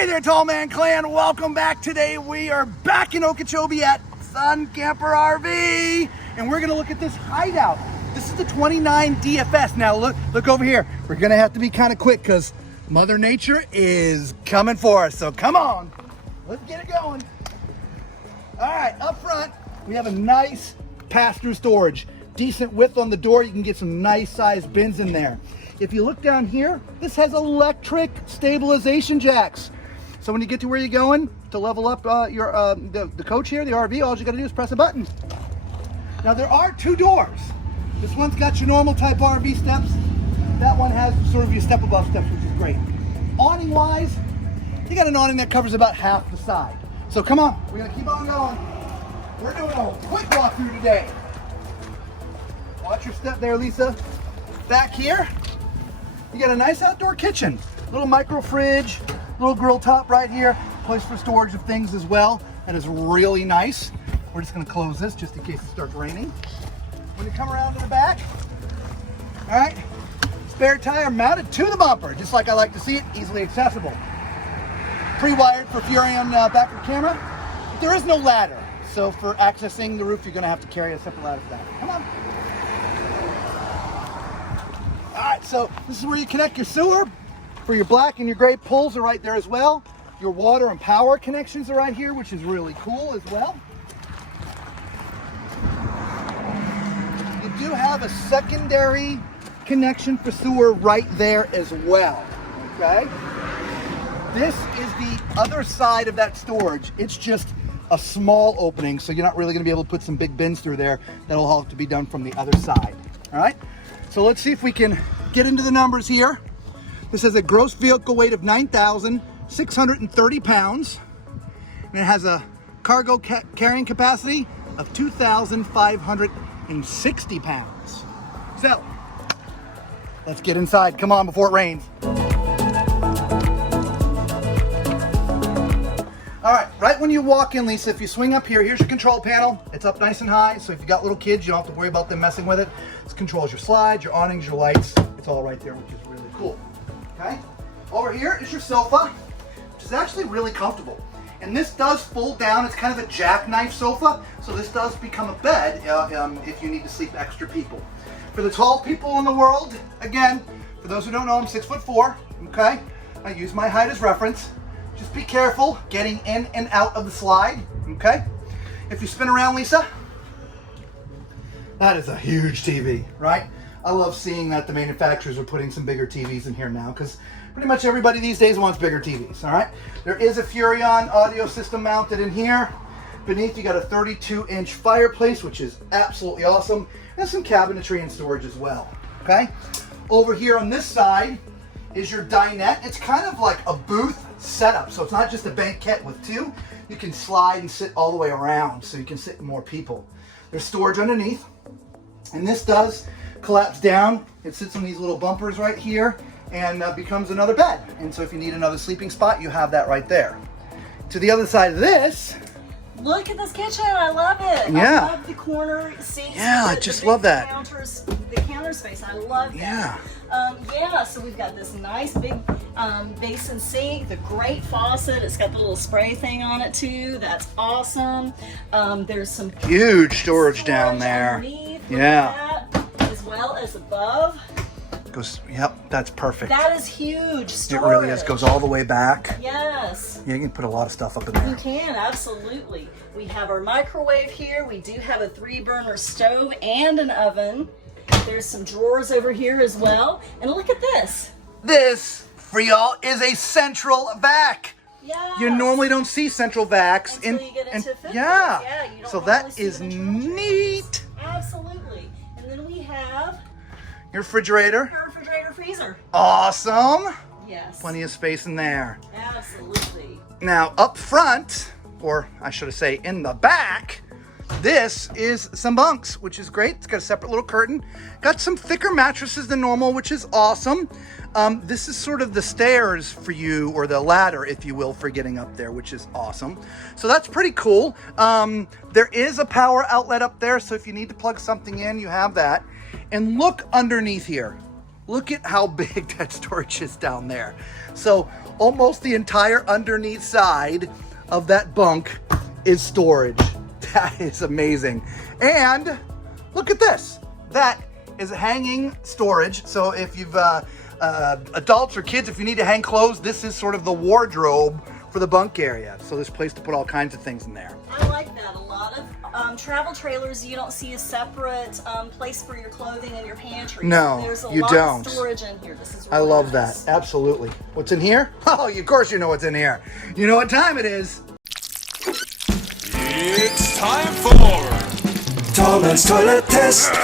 Hey there, Tall Man Clan. Welcome back. Today we are back in Okeechobee at Sun Camper RV, and we're gonna look at this hideout. This is the 29 DFS. Now look over here. We're gonna have to be kind of quick because Mother Nature is coming for us. So come on, let's get it going. All right, up front, we have a nice pass-through storage. Decent width on the door. You can get some nice sized bins in there. If you look down here, this has electric stabilization jacks. So when you get to where you're going to level up the coach here, the RV, all you gotta do is press a button. Now there are two doors. This one's got your normal type RV steps. That one has sort of your step above steps, which is great. Awning wise, you got an awning that covers about half the side. So come on, we're gonna keep on going. We're doing a quick walkthrough today. Watch your step there, Lisa. Back here, you got a nice outdoor kitchen. Little micro fridge, little grill top right here. Place for storage of things as well. That is really nice. We're just gonna close this just in case it starts raining. When you come around to the back, all right, spare tire mounted to the bumper, just like I like to see it, easily accessible. Pre-wired for Furion backward camera. There is no ladder, so for accessing the roof, you're gonna have to carry a separate ladder for that. Come on. All right, so this is where you connect your sewer. For your black and your gray poles are right there as well. Your water and power connections are right here, which is really cool as well. You do have a secondary connection for sewer right there as well, okay? This is the other side of that storage. It's just a small opening, so you're not really gonna be able to put some big bins through there. That'll have to be done from the other side, all right? So let's see if we can get into the numbers here. This has a gross vehicle weight of 9,630 pounds. And it has a cargo carrying capacity of 2,560 pounds. So, let's get inside. Come on, before it rains. All right, right when you walk in, Lisa, if you swing up here, here's your control panel. It's up nice and high, so if you got little kids, you don't have to worry about them messing with it. It controls your slides, your awnings, your lights. It's all right there, which is really cool. Okay, over here is your sofa, which is actually really comfortable. And this does fold down. It's kind of a jackknife sofa, so this does become a bed if you need to sleep extra people. For the tall people in the world, again, for those who don't know, I'm 6'4", okay? I use my height as reference. Just be careful getting in and out of the slide, okay? If you spin around, Lisa, that is a huge TV, right? I love seeing that the manufacturers are putting some bigger TVs in here now because pretty much everybody these days wants bigger TVs, all right? There is a Furion audio system mounted in here. Beneath, you got a 32-inch fireplace, which is absolutely awesome, and some cabinetry and storage as well, okay? Over here on this side is your dinette. It's kind of like a booth setup, so it's not just a banquette with two. You can slide and sit all the way around, so you can sit more people. There's storage underneath, and this does collapse down. It sits on these little bumpers right here and becomes another bed. And so if you need another sleeping spot, you have that right there. To the other side of this, look at this kitchen. I love it. Yeah. I love the corner seats. Yeah, I just love that. The counter space. I love that. Yeah. Yeah, so we've got this nice big basin sink, the great faucet. It's got the little spray thing on it too. That's awesome. There's some huge storage down there. Underneath. Yeah. As well as above. Goes, yep, that's perfect. That is huge storage. It really is. Goes all the way back. Yes. Yeah, you can put a lot of stuff up in there. You can, absolutely. We have our microwave here. We do have a 3-burner stove and an oven. There's some drawers over here as well. And look at this. This, for y'all, is a central vac. Yeah. You normally don't see central vacs. Until you get into fitness. Yeah. You don't So normally that see is them in churches. neat. Absolutely. And then we have Your refrigerator. our refrigerator freezer. Awesome. Yes. Plenty of space in there. Absolutely. Now up front, or I should say in the back, this is some bunks, which is great. It's got a separate little curtain. Got some thicker mattresses than normal, which is awesome. This is sort of the stairs for you, or the ladder, if you will, for getting up there, which is awesome. So that's pretty cool. There is a power outlet up there, so if you need to plug something in, you have that. And look underneath here. Look at how big that storage is down there. So almost the entire underneath side of that bunk is storage. That is amazing. And look at this. That is hanging storage. So if you've adults or kids, if you need to hang clothes, this is sort of the wardrobe for the bunk area. So there's a place to put all kinds of things in there. I like that. A lot of travel trailers, you don't see a separate place for your clothing in your pantry. No, There's a you lot don't. of storage in here. This is I really love nice. that. Absolutely. What's in here? Oh, of course you know what's in here. You know what time it is. It's time for Tallman's Toilet Test.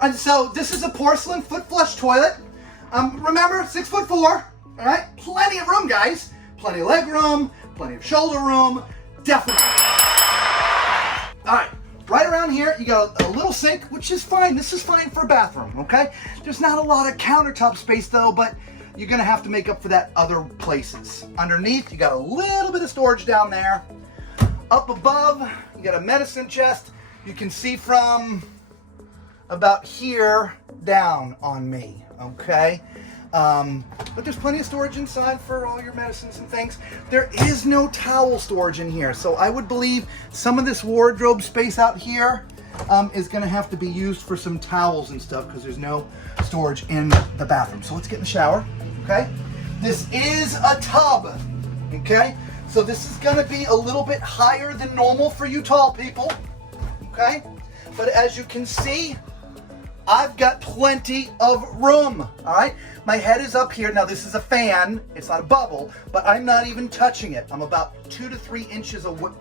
And so this is a porcelain foot flush toilet. Remember, 6'4", all right? Plenty of room, guys. Plenty of leg room, plenty of shoulder room, definitely. All right, right around here, you got a little sink, which is fine. This is fine for a bathroom, okay? There's not a lot of countertop space though, but you're gonna have to make up for that other places. Underneath, you got a little bit of storage down there. Up above, you got a medicine chest. You can see from about here down on me, okay? But there's plenty of storage inside for all your medicines and things. There is no towel storage in here, so I would believe some of this wardrobe space out here is gonna have to be used for some towels and stuff because there's no storage in the bathroom. So let's get in the shower, okay? This is a tub, okay? So this is gonna be a little bit higher than normal for you tall people, okay? But as you can see, I've got plenty of room, all right? My head is up here. Now this is a fan, it's not a bubble, but I'm not even touching it. I'm about 2 to 3 inches away,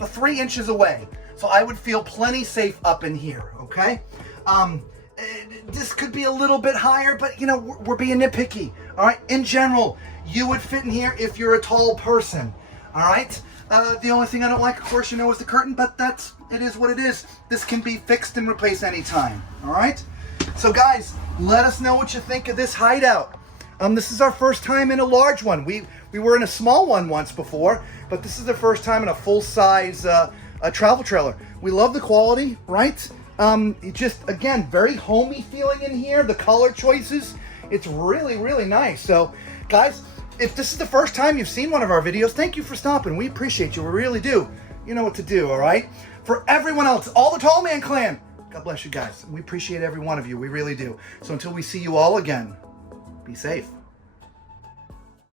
3 inches away. So I would feel plenty safe up in here, okay? This could be a little bit higher, but you know, we're being nitpicky, all right? In general, you would fit in here if you're a tall person, all right? The only thing I don't like, of course, you know, is the curtain, but it is what it is. This can be fixed and replaced anytime, all right? So guys, let us know what you think of this hideout. This is our first time in a large one. We were in a small one once before, but this is the first time in a full-size travel trailer. We love the quality, right? It just, again, very homey feeling in here. The color choices, it's really, really nice. So guys, if this is the first time you've seen one of our videos, thank you for stopping. We appreciate you. We really do. You know what to do, all right? For everyone else, all the Tall Man Clan, God bless you guys. We appreciate every one of you. We really do. So until we see you all again, be safe.